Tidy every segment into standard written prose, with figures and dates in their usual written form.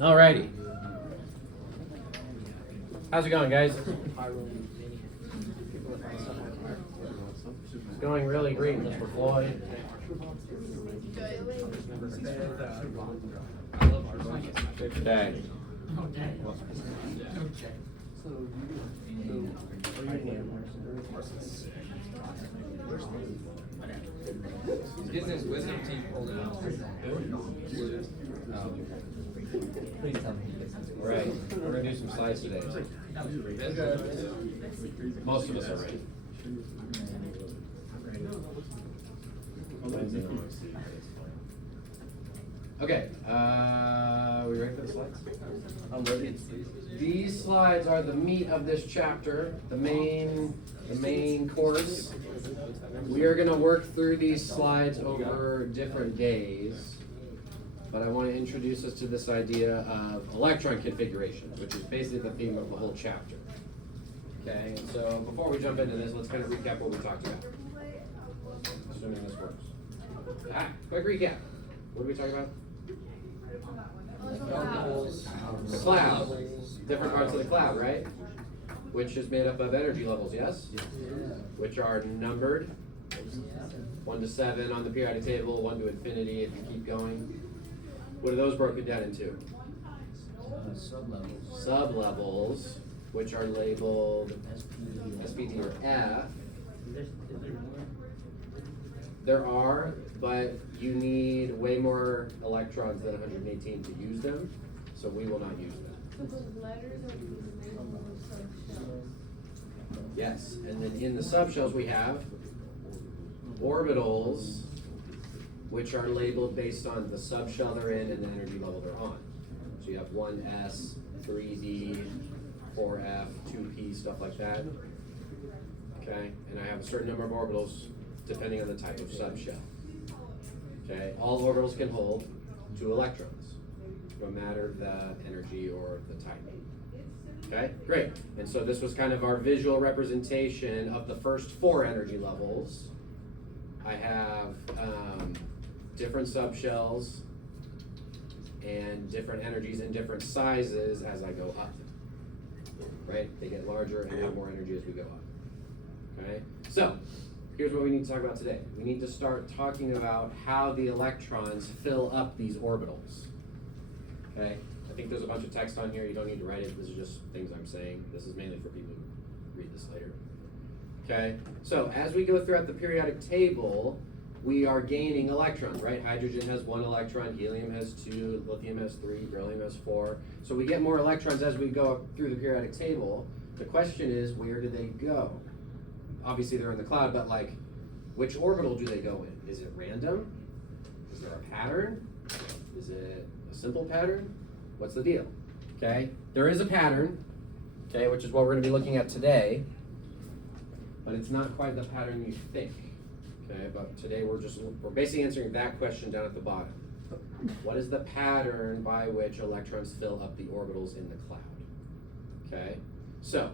Alrighty. How's it going, guys? It's going really great, Mr. Floyd. Okay. He's getting his wisdom teeth pulled out. Please tell me. Right. We're gonna do some slides today. Most of us are ready. Okay. We ready for the slides? I'm ready. These slides are the meat of this chapter, the main course. We are going to work through these slides over different days, but I want to introduce us to this idea of electron configurations, which is basically the theme of the whole chapter. Okay, and so before we jump into this, let's kind of recap what we talked about, assuming this works. Quick recap. What did we talk about? Cloud. Different parts of the cloud, right? Which is made up of energy levels, yes? Which are numbered. 1 to 7 on the periodic table, 1 to infinity if you keep going. What are those broken down into? Sublevels, which are labeled SPD or F. There are, but you need way more electrons than 118 to use them, so we will not use them. Yes, and then in the subshells we have orbitals, which are labeled based on the subshell they're in and the energy level they're on. So you have 1s, 3d, 4f, 2p, stuff like that. Okay, and I have a certain number of orbitals depending on the type of subshell. Okay, all orbitals can hold 2 electrons, no matter the energy or the type. Okay, great. And so this was kind of our visual representation of the first 4 energy levels. I have different subshells and different energies in different sizes as I go up. Right? They get larger and have more energy as we go up. Okay? So, here's what we need to talk about today. We need to start talking about how the electrons fill up these orbitals. Okay? I think there's a bunch of text on here. You don't need to write it. This is just things I'm saying. This is mainly for people who read this later. Okay? So, as we go throughout the periodic table, we are gaining electrons, right? Hydrogen has 1 electron, helium has 2, lithium has 3, beryllium has 4. So we get more electrons as we go up through the periodic table. The question is, where do they go? Obviously they're in the cloud, but like, which orbital do they go in? Is it random? Is there a pattern? Is it a simple pattern? What's the deal? Okay, there is a pattern, okay, which is what we're going to be looking at today, but it's not quite the pattern you think. Okay, but today we're basically answering that question down at the bottom. What is the pattern by which electrons fill up the orbitals in the cloud? Okay, so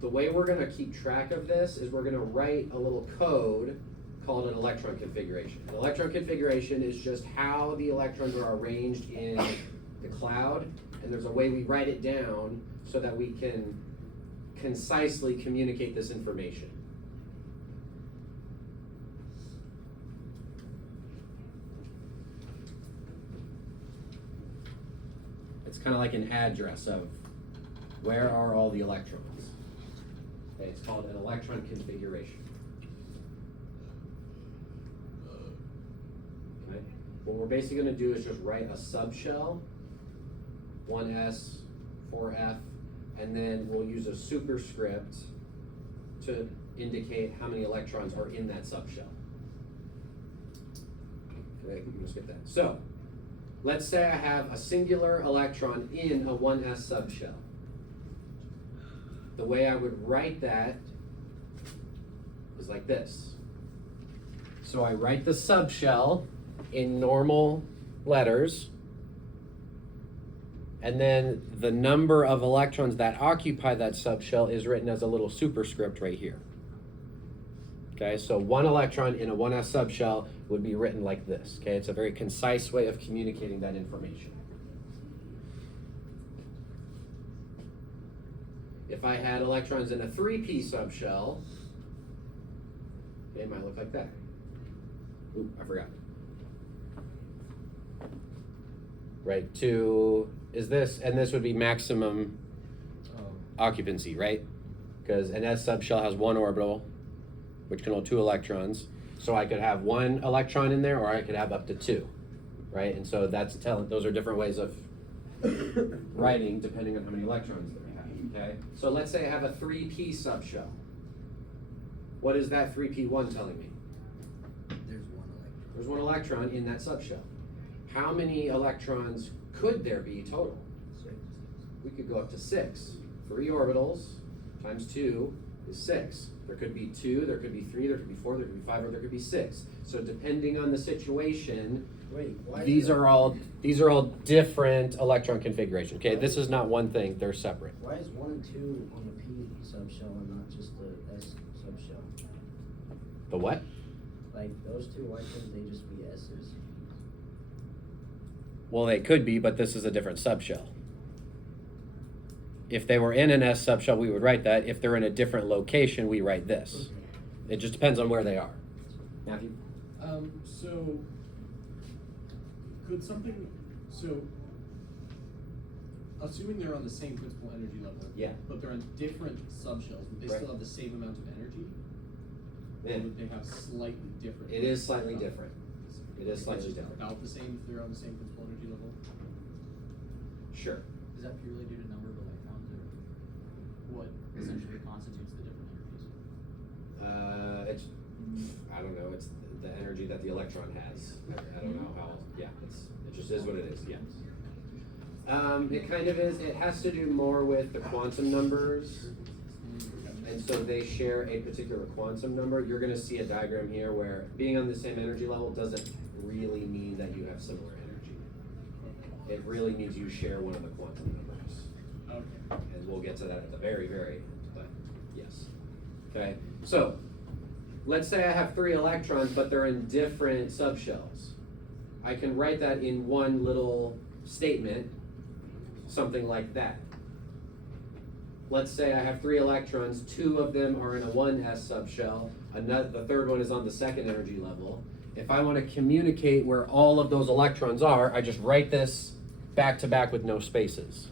the way we're going to keep track of this is we're going to write a little code called an electron configuration. An electron configuration is just how the electrons are arranged in the cloud, and there's a way we write it down so that we can concisely communicate this information. It's kind of like an address of where are all the electrons. Okay, it's called an electron configuration. Okay, what we're basically going to do is just write a subshell, 1s, 4f, and then we'll use a superscript to indicate how many electrons are in that subshell. Okay, I'm going to skip that. So, let's say I have a singular electron in a 1s subshell. The way I would write that is like this. So I write the subshell in normal letters, and then the number of electrons that occupy that subshell is written as a little superscript right here. Okay, so 1 electron in a 1s subshell would be written like this. Okay, it's a very concise way of communicating that information. If I had electrons in a 3p subshell, it might look like that. Ooh, I forgot. Right, is this, and this would be maximum occupancy, right? Because an S subshell has one orbital, which can hold 2 electrons. So I could have 1 electron in there, or I could have up to 2, right? And so that's those are different ways of writing depending on how many electrons that we have, okay? So let's say I have a 3p subshell. What is that 3p1 telling me? There's one electron in that subshell. How many electrons could there be total? We could go up to 6. 3 orbitals times 2 is 6. There could be 2, there could be 3, there could be 4, there could be 5, or there could be 6. So depending on the situation, these are all different electron configuration. Okay, this is not one thing, they're separate. Why is 1 and 2 on the P subshell and not just the S subshell? The what? Like those two, why couldn't they just be S's? Well, they could be, but this is a different subshell. If they were in an S subshell, we would write that. If they're in a different location, we write this. It just depends on where they are. Matthew? So, assuming they're on the same principal energy level, Yeah. but they're on different subshells, would they Right. still have the same amount of energy? Yeah. Or would they have slightly different? It is slightly different. It is slightly It's just different. about the same if they're on the same principal energy level? Sure. Is that purely due to number of electrons, or what essentially constitutes the different energies? I don't know, it's the energy that the electron has. I don't know how, yeah, it just is what it is, yeah. It kind of is, it has to do more with the quantum numbers. And so they share a particular quantum number. You're gonna see a diagram here where being on the same energy level doesn't really mean that you have similar energy. It really means you share one of the quantum numbers. Okay. And we'll get to that at the very, very end, but yes. Okay, so let's say I have 3 electrons, but they're in different subshells. I can write that in one little statement, something like that. Let's say I have 3 electrons, 2 of them are in a 1s subshell, the third one is on the second energy level. If I want to communicate where all of those electrons are, I just write this back to back with no spaces.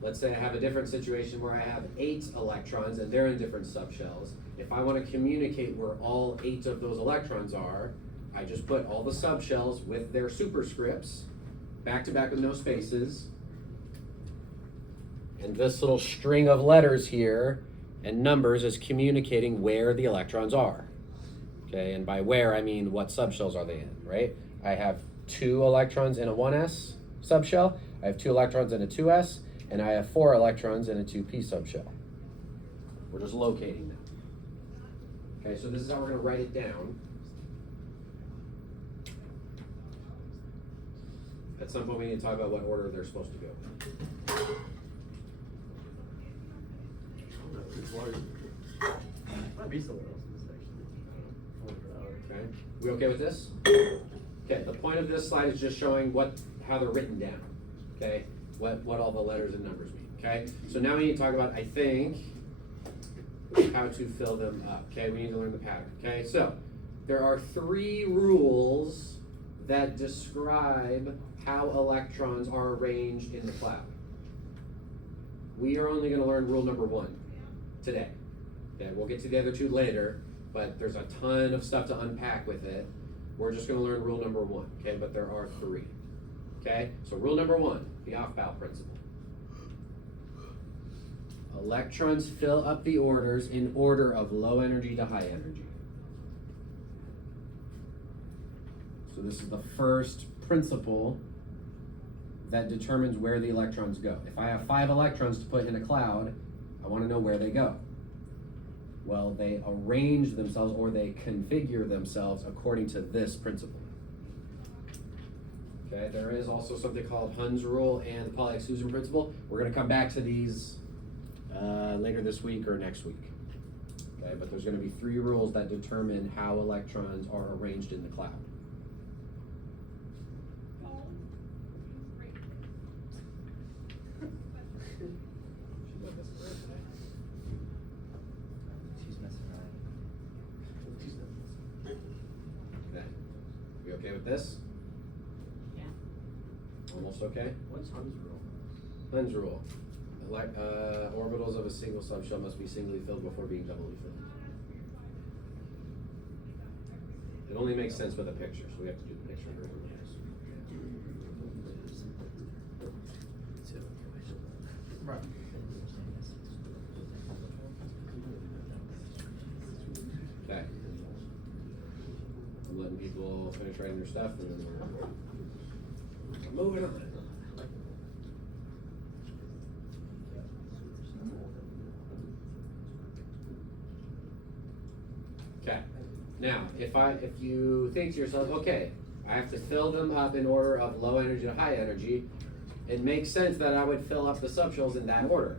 Let's say I have a different situation where I have 8 electrons and they're in different subshells. If I want to communicate where all 8 of those electrons are, I just put all the subshells with their superscripts back to back with no spaces. And this little string of letters here and numbers is communicating where the electrons are. Okay, and by where I mean what subshells are they in, right? I have 2 electrons in a 1s subshell, I have 2 electrons in a 2s, and I have 4 electrons in a 2p subshell. We're just locating them. Okay, so this is how we're going to write it down. At some point we need to talk about what order they're supposed to go. Okay, we okay with this? Okay, the point of this slide is just showing how they're written down. Okay, what all the letters and numbers mean. Okay, so now we need to talk about, I think, how to fill them up. Okay, we need to learn the pattern. Okay, so there are 3 rules that describe how electrons are arranged in the cloud. We are only going to learn rule number 1 today. Okay, we'll get to the other 2 later, but there's a ton of stuff to unpack with it. We're just going to learn rule number 1, okay, but there are 3. Okay, so rule number 1, the Aufbau principle. Electrons fill up the orders in order of low energy to high energy. So this is the first principle that determines where the electrons go. If I have 5 electrons to put in a cloud, I want to know where they go. Well, they arrange themselves or they configure themselves according to this principle. Okay, there is also something called Hund's rule and the Pauli-Exclusion principle. We're going to come back to these later this week or next week. Okay, but there's going to be 3 rules that determine how electrons are arranged in the cloud. with this? Yeah. Almost okay? What's Hund's rule? Hund's rule. Orbitals of a single subshell must be singly filled before being doubly filled. It only makes sense with a picture, so we have to do the picture. Right. Okay. I'm letting people finish writing their stuff and then we're moving on. Okay. Now, if you think to yourself, okay, I have to fill them up in order of low energy to high energy, it makes sense that I would fill up the subshells in that order,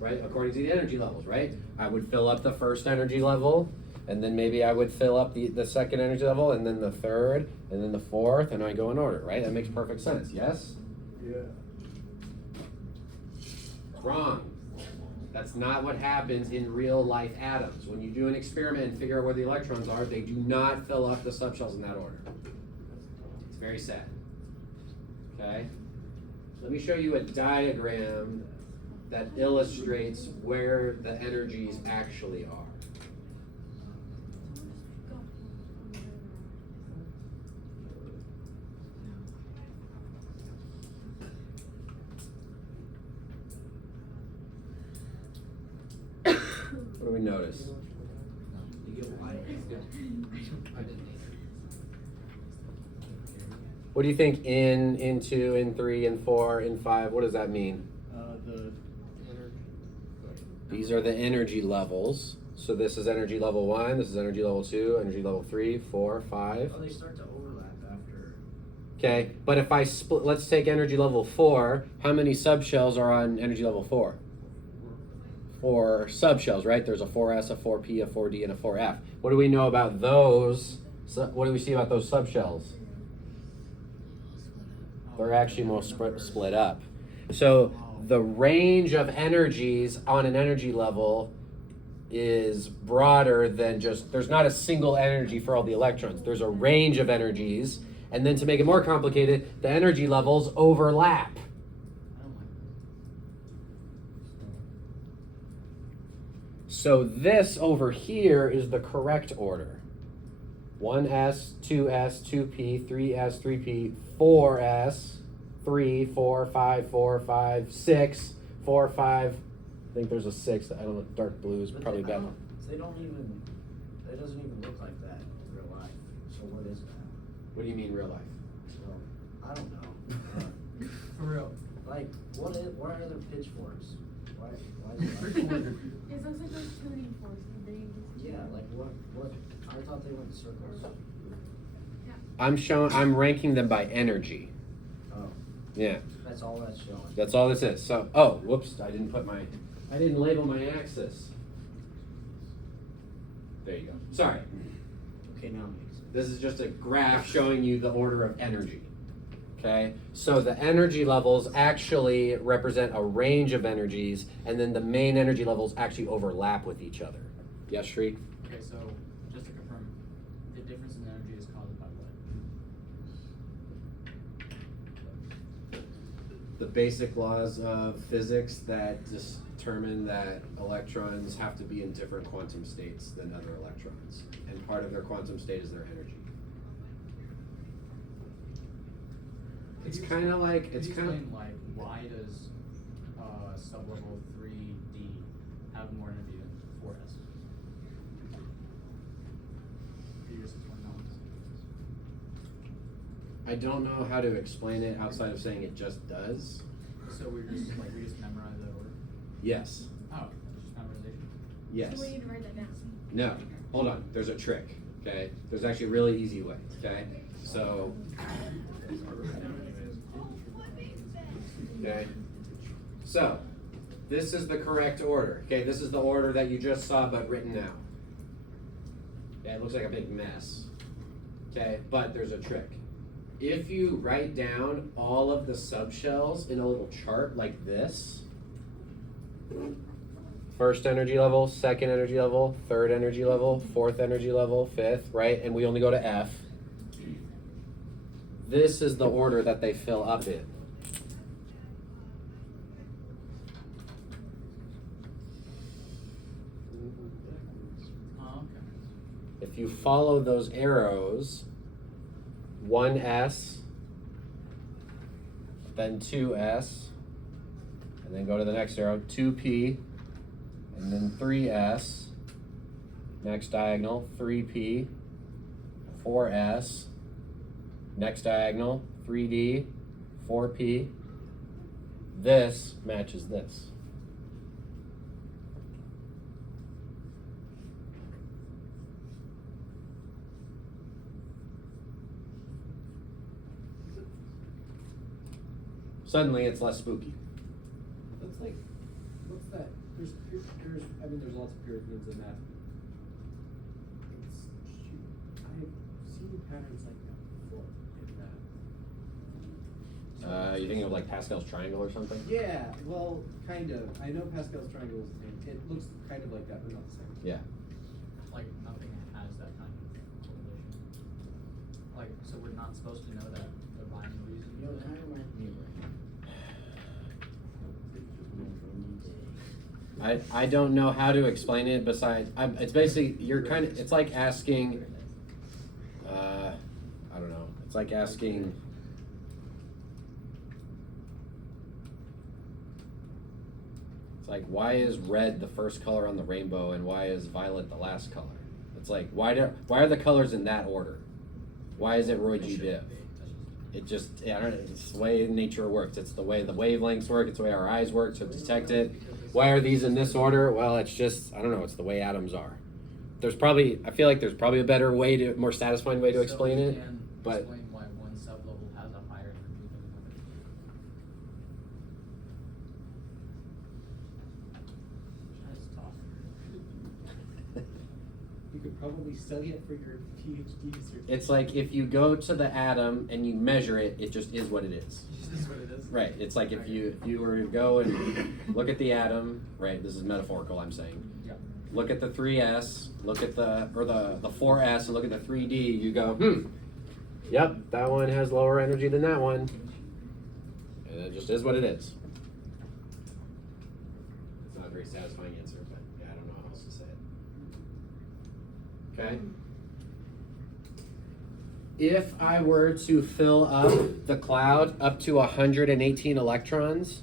right? According to the energy levels, right? I would fill up the first energy level, and then maybe I would fill up the second energy level, and then the third, and then the fourth, and I go in order, right? That makes perfect sense, yes? Yeah. Wrong. That's not what happens in real life atoms. When you do an experiment and figure out where the electrons are, they do not fill up the subshells in that order. It's very sad. Okay? Let me show you a diagram that illustrates where the energies actually are. What do we notice? You get white. I didn't either. What do you think in 2, in 3, in 4, in 5, what does that mean? These are the energy levels. So this is energy level 1, this is energy level 2, energy level 3, 4, 5. Oh, they start to overlap after. Okay, but if I split, let's take energy level 4, how many subshells are on energy level 4? 4 subshells, right? There's a 4s, a 4p, a 4d, and a 4f. What do we know about those? What do we see about those subshells? They're actually most split up. So the range of energies on an energy level is broader than just, there's not a single energy for all the electrons. There's a range of energies. And then to make it more complicated, the energy levels overlap. So this over here is the correct order. 1s, 2s, 2p, 3s, 3p, 4s, 3, 4, 5, 4, 5, 6, 4, 5. I think there's a 6. I don't know, dark blue is But probably they, better. they don't even, it doesn't even look like that in real life. So what is that? What do you mean real life? Well, I don't know. For real. Like, what are their pitchforks? Why is it like It looks like those tuning forks. Yeah, like what, I thought they went in circles. I'm ranking them by energy. Oh, Yeah, that's all that's showing. that's all this is. So, oh, whoops, I didn't label my axis. There you go. Sorry. Okay, now it makes sense. This is just a graph showing you the order of energy. Okay, so the energy levels actually represent a range of energies, and then the main energy levels actually overlap with each other. Yes, Shri? Okay, so just to confirm, the difference in energy is caused by what? The basic laws of physics that determine that electrons have to be in different quantum states than other electrons, and part of their quantum state is their energy. It's kind of like, Could you explain, like, why does sublevel 3D have more energy than 4S? Could you just explain that? I don't know how to explain it outside of saying it just does. So we just memorize that order? Yes. Oh, just memorization? Yes. So we need to write that down. No. Hold on. There's a trick. Okay. There's actually a really easy way. Okay. So. Okay. So, this is the correct order. Okay. This is the order that you just saw, but written out. Yeah, it looks like a big mess. Okay. But there's a trick. If you write down all of the subshells in a little chart like this. First energy level, second energy level, third energy level, fourth energy level, fifth, right? And we only go to F. this is the order that they fill up in. Oh, okay. If you follow those arrows, 1s, then 2s, and then go to the next arrow, 2p, and then 3s, next diagonal, 3p, 4s, next diagonal, 3d, 4p, this matches this. Suddenly it's less spooky. That's like, what's that? I mean, there's lots of pyramids in that. I've seen patterns like that before. In that. You thinking of like Pascal's triangle or something? Yeah, well, kind of. I know Pascal's triangle is the same. It looks kind of like that, but not the same. Yeah. Like nothing has that kind of correlation. Like, so we're not supposed to know that the rhyme and reason. You know, that reminds me of I don't know how to explain it besides, it's basically, you're kind of, it's like asking, I don't know, it's like asking, it's like, why is red the first color on the rainbow and why is violet the last color? It's like, why are the colors in that order? Why is it Roy G. Biv? It just, I don't know, it's the way nature works. It's the way the wavelengths work. It's the way our eyes work to detect it. Why are these in this order? Well, it's just, I don't know, it's the way atoms are. There's probably, I feel like there's probably a better way to, more satisfying way to explain So we it, can but explain why one sublevel has a higher energy than another. You could probably study it for your PhD dissertation. it's like if you go to the atom and you measure it, it just is what it is. This is what it is. Right, it's like if you were to go and look at the atom, right, this is metaphorical, I'm saying. Yeah. Look at the 3s, look at the 4s, and look at the 3d, you go, yep, that one has lower energy than that one. And it just is what it is. It's not a very satisfying answer, but yeah, I don't know how else to say it. Okay? If I were to fill up the cloud up to 118 electrons,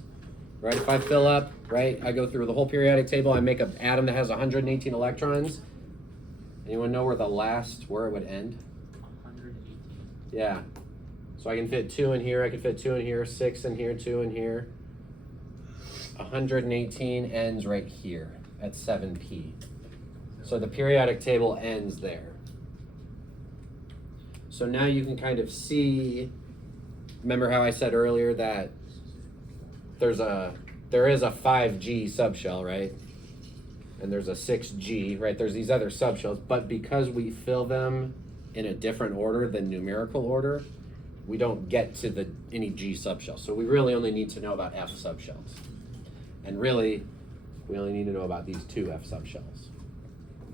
right? If I fill up, right, I go through the whole periodic table, I make an atom that has 118 electrons. Anyone know where it would end? 118. Yeah. So I can fit 2 in here, I can fit 2 in here, 6 in here, 2 in here. 118 ends right here at 7p. So the periodic table ends there. So now you can kind of see, remember how I said earlier that there is a 5G subshell, right? And there's a 6G, right? There's these other subshells, but because we fill them in a different order than numerical order, we don't get to any G subshells. So we really only need to know about F subshells. And really, we only need to know about these 2 F subshells.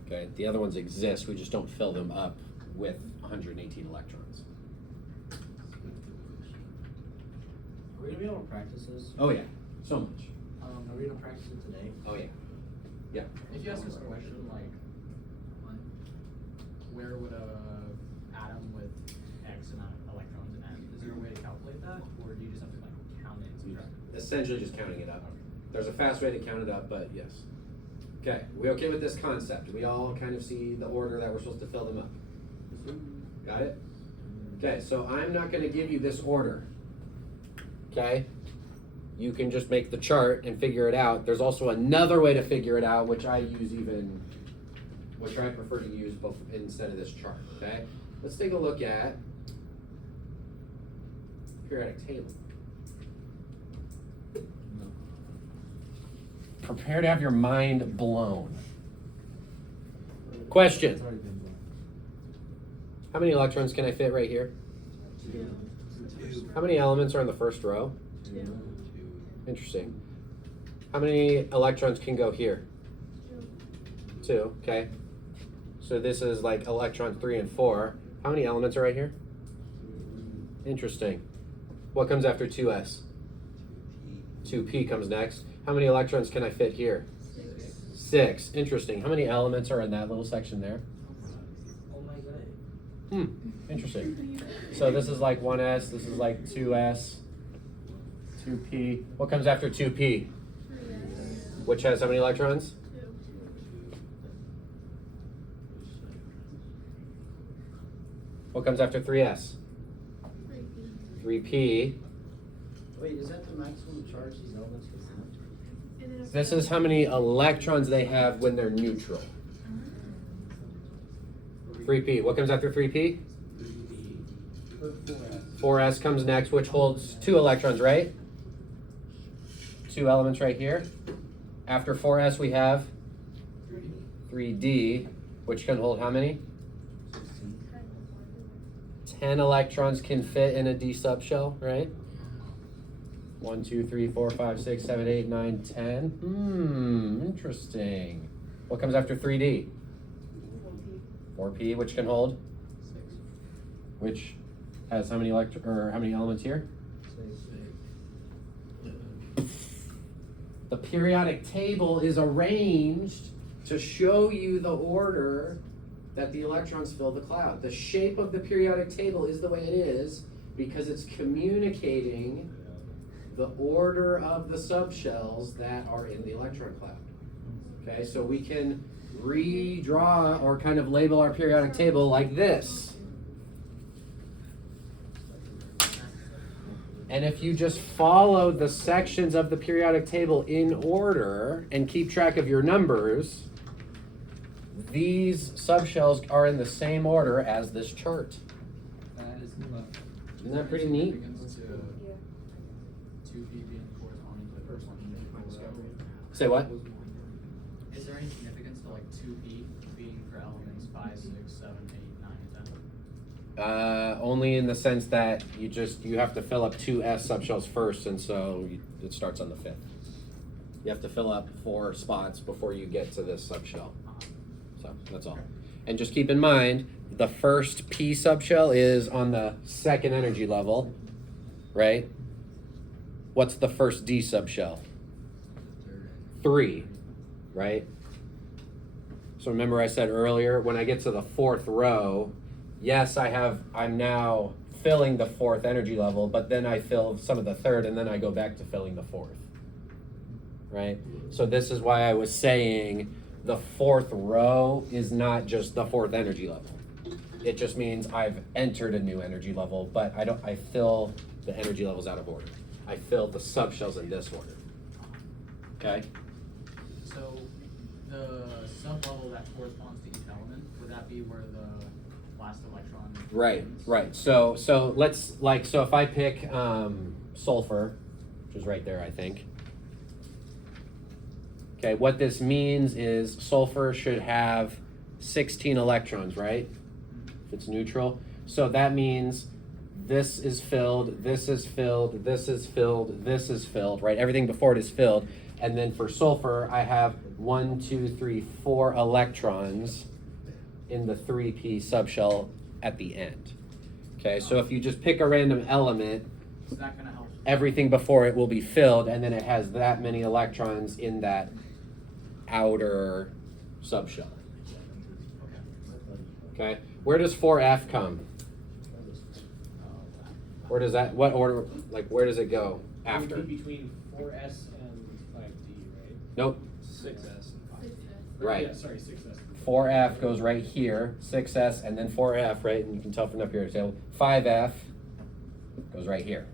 Okay, the other ones exist, we just don't fill them up with 118 electrons. Are we gonna be able to practice this? Oh yeah, so much. Are we gonna practice it today? Oh yeah. Yeah. If you ask us a question like, where would a atom with X amount of electrons end? Is there a way to calculate that, or do you just have to like count it and subtract it? Essentially just counting it up. There's a fast way to count it up, but yes. Okay, we okay with this concept? We all kind of see the order that we're supposed to fill them up. Got it? Okay, so I'm not going to give you this order. Okay? You can just make the chart and figure it out. There's also another way to figure it out, which I prefer to use instead of this chart. Okay? Let's take a look at periodic table. Prepare to have your mind blown. Question. It's already been done. How many electrons can I fit right here? 2. How many elements are in the first row? 2. Interesting. How many electrons can go here? 2, okay. So this is like electron 3 and 4. How many elements are right here? Interesting. What comes after 2s? 2p comes next. How many electrons can I fit here? 6. Interesting. How many elements are in that little section there? Oh my god. Interesting. So this is like 1s, this is like 2s, 2p. What comes after 2p? Which has how many electrons? What comes after 3s? 3p. Wait, is that the maximum charge these elements can have? This is how many electrons they have when they're neutral. 3p. What comes after 3p? 4s comes next, which holds 2 electrons, right? 2 elements right here. After 4s we have 3d, which can hold how many? 10 electrons can fit in a d subshell, right? 1, 2, 3, 4, 5, 6, 7, 8, 9, 10. Interesting. What comes after 3d? 4p, which can hold? Which has how many how many elements here? The periodic table is arranged to show you the order that the electrons fill the cloud. The shape of the periodic table is the way it is because it's communicating the order of the subshells that are in the electron cloud. Okay, so we can redraw or kind of label our periodic table like this. And if you just follow the sections of the periodic table in order and keep track of your numbers, these subshells are in the same order as this chart. That is, Isn't that pretty neat? significance to 2p being corresponding to the first one. Say what? Is there any significance to like 2p being for elements 5, 6, 7, 8, 9, and 10? Only in the sense that you have to fill up 2 S subshells first, and so it starts on the 5th. You have to fill up 4 spots before you get to this subshell. So that's all. And just keep in mind, the first P subshell is on the 2nd energy level, right? What's the first D subshell? 3, right? So remember I said earlier, when I get to the 4th row, yes, I'm now filling the 4th energy level, but then I fill some of the 3rd, and then I go back to filling the 4th, right? So this is why I was saying the 4th row is not just the 4th energy level. It just means I've entered a new energy level, but I fill the energy levels out of order. I fill the subshells in this order, okay? So the sub-level that corresponds to each element, would that be where the last electron Right, ends? right. So let's so if I pick sulfur, which is right there, I think. Okay, what this means is sulfur should have 16 electrons, right? If it's neutral. So that means this is filled, this is filled, this is filled, this is filled, right? Everything before it is filled. And then for sulfur, I have 1, 2, 3, 4 electrons in the 3p subshell at the end. Okay, so if you just pick a random element, Is that gonna help? everything before it will be filled, and then it has that many electrons in that outer subshell. Okay, where does 4f come? Where does that, what order, like where does it go after? It would be between 4S and 5D, right? Nope, 6S and 5D. right. Yeah, sorry, 6S. 4f goes right here, 6s, and then 4f, right? And you can tell from up here, so 5f goes right here,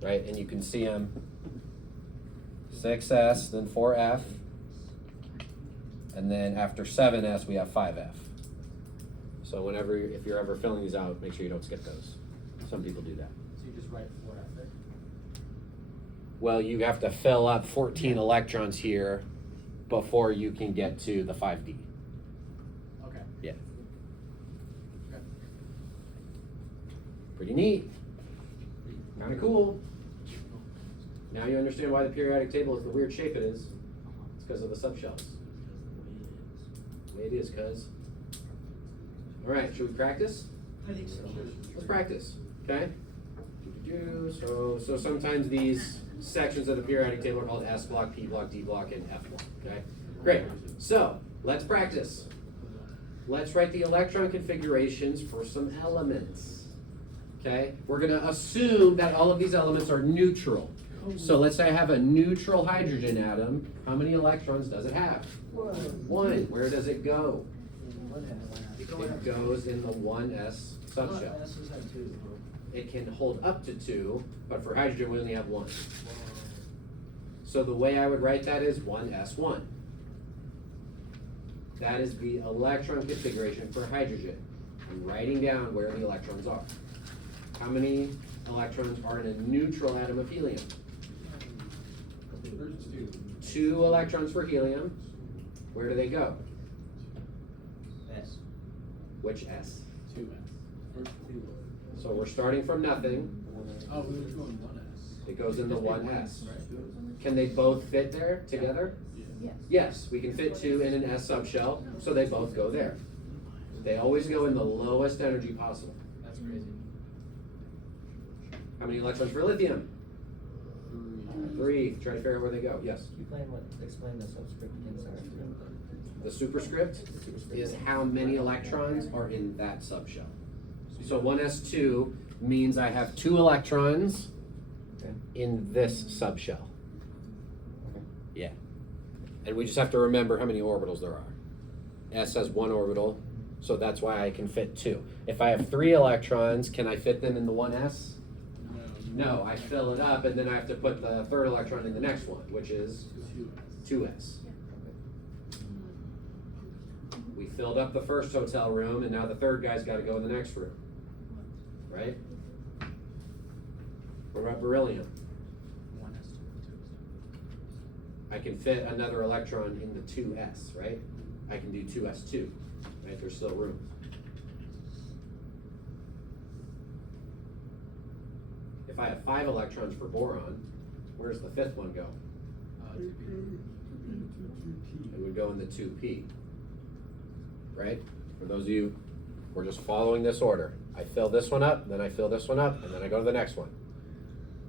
right? And you can see them 6s, then 4f, and then after 7s, we have 5f. So whenever, if you're ever filling these out, make sure you don't skip those. Some people do that. So you just write 4f there? Well, you have to fill up 14 electrons here before you can get to the 5d. Okay. Yeah. Okay. Pretty neat. Kind of cool. Now you understand why the periodic table is the weird shape it is. It's because of the subshells. The way it is, cuz. All right, should we practice? I think so. Let's practice, okay? So sometimes these sections of the periodic table are called S block, P block, D block, and F block, okay? Great, so let's practice. Let's write the electron configurations for some elements, okay? We're gonna assume that all of these elements are neutral. So let's say I have a neutral hydrogen atom. How many electrons does it have? One. Where does it go? It goes in the 1s subshell. S is at 2. It can hold up to 2, but for hydrogen we only have 1. So the way I would write that is 1s1. That is the electron configuration for hydrogen. I'm writing down where the electrons are. How many electrons are in a neutral atom of helium? 2 electrons for helium. Where do they go? S. Which S? 2S. First 2. So we're starting from nothing. Oh, we were going 1S. It goes in the 1s. Right? Can they both fit there together? Yes. Yes, we can fit 2 in an S subshell, so they both go there. They always go in the lowest energy possible. That's crazy. How many electrons for lithium? 3. Try to figure out where they go. Yes. Explain the subscript again, sorry. The superscript is how many electrons are in that subshell. So 1s2 means I have 2 electrons Okay. in this subshell. Yeah. And we just have to remember how many orbitals there are. S has 1 orbital, so that's why I can fit 2. If I have 3 electrons, can I fit them in the 1s? No, I fill it up and then I have to put the 3rd electron in the next one, which is 2s. We filled up the first hotel room and now the 3rd guy's got to go in the next room. Right? What about beryllium? 1s, 2s. I can fit another electron in the 2s, right? I can do 2s2, right? There's still room. If I have 5 electrons for boron, where does the 5th one go? It would go in the 2p, right? For those of you, we're just following this order. I fill this one up, then I fill this one up, and then I go to the next one.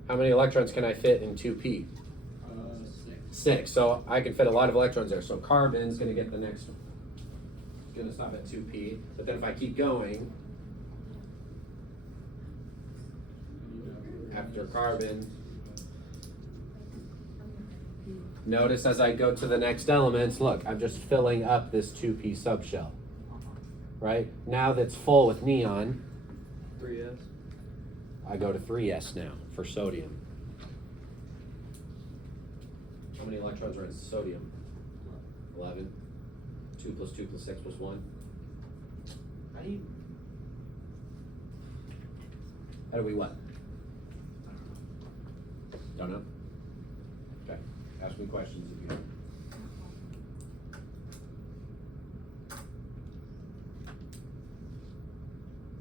How many electrons can I fit in 2p? 6. So I can fit a lot of electrons there. So carbon's going to get the next one. It's going to stop at 2p. But then if I keep going, after carbon, notice as I go to the next elements, look, I'm just filling up this 2p subshell. Right? Now that's full with neon, 3s. I go to 3s now for sodium. How many electrons are in sodium? 11. 2 plus 2 plus 6 plus 1. How do we what? Don't know? Okay. Ask me questions if you know.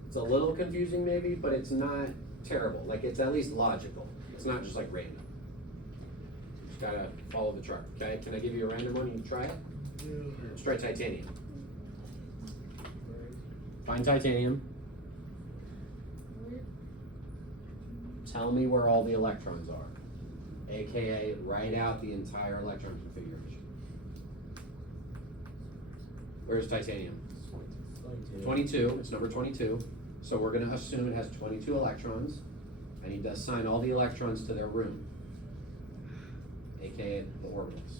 It's a little confusing maybe, but it's not terrible. Like, it's at least logical. It's not just like random. Just gotta follow the chart, okay? Can I give you a random one and you try it? Let's try titanium. Find titanium. Tell me where all the electrons are. AKA, write out the entire electron configuration. Where's titanium? 22, it's number 22. So we're gonna assume it has 22 electrons. I need to assign all the electrons to their room, AKA the orbitals.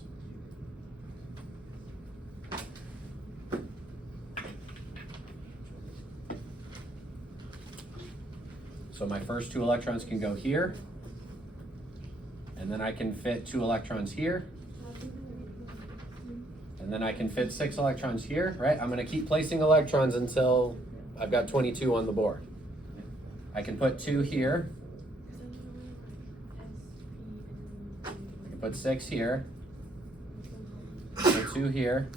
So my first 2 electrons can go here, and then I can fit 2 electrons here, and then I can fit 6 electrons here, right? I'm gonna keep placing electrons until I've got 22 on the board. I can put 2 here, I can put 6 here, put 2 here,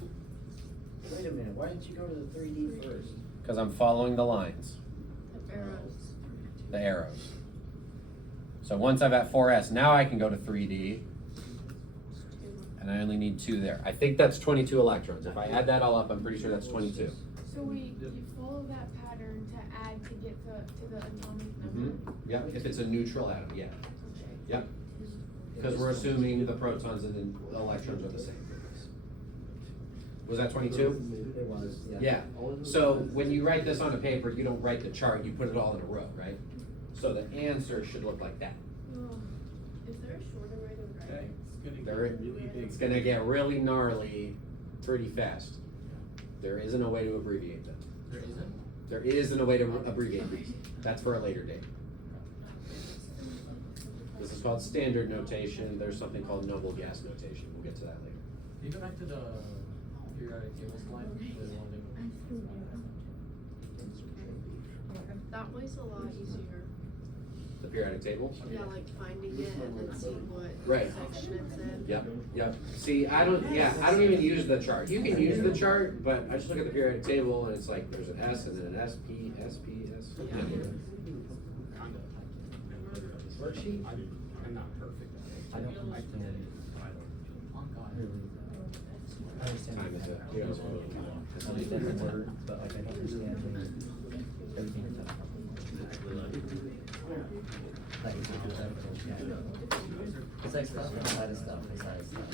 Wait a minute, why didn't you go to the 3D first? because I'm following the lines, Arrows. the arrows. So once I've at 4s, now I can go to 3D, and I only need 2 there. I think that's 22 electrons. If I add that all up, I'm pretty sure that's 22. So you follow that pattern to add to get to the atomic Mm-hmm. number? Yep, if it's a neutral atom, yeah. Okay. Yep. Because we're assuming the protons and the electrons are the same. Was that 22? It was, yeah. Yeah, so when you write this on a paper, you don't write the chart, you put it all in a row, right? So the answer should look like that. Oh, is there a shorter way to write it? There- It's gonna get really gnarly pretty fast. There isn't a way to abbreviate them. There isn't? There isn't a way to abbreviate these. That's for a later date. This is called standard notation. There's something called noble gas notation. We'll get to that later. Can you go back to the periodic table slide? The one That way's a lot easier. The periodic table? Yeah, like finding it and then seeing what Right. section it's in. Yep, yep. See, I don't even use the chart. You can use the chart, but I just look at the periodic table and it's like, there's an S and then an SP, SP, S. Worksheet? I'm not perfect. I don't understand. Oh, God. Really. I understand. Time is it? You guys want I understand the word, but like I don't understand everything that's up. Like, it's like stuff inside of stuff inside of stuff.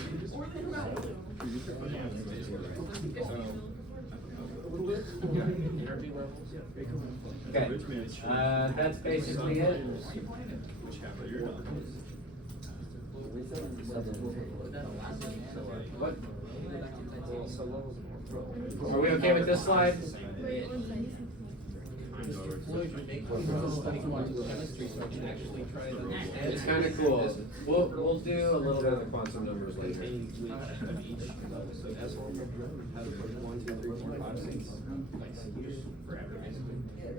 Energy levels? Okay, that's basically it. What? Are we okay with this slide? Wait, one second. It's kind of cool. We'll do a little bit of the quantum numbers later.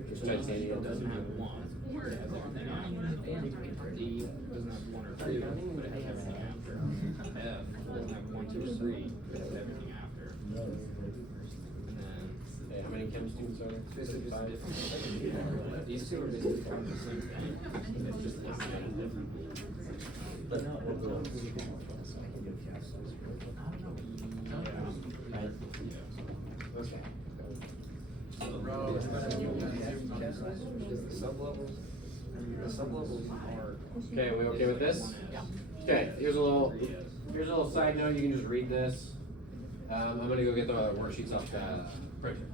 Just titanium. Doesn't have one. It has everything after. D doesn't have one or two, but it has everything after. F doesn't have 1, 2, or 3, but it has everything after. And then Hey, how many chem students are there? these two are basically kind of the same thing. It's just listed differently. But no, it will. The sublevels are. Okay, we okay with this? Yeah. Okay, here's a little side note, you can just read this. I'm gonna go get the worksheets off the printer.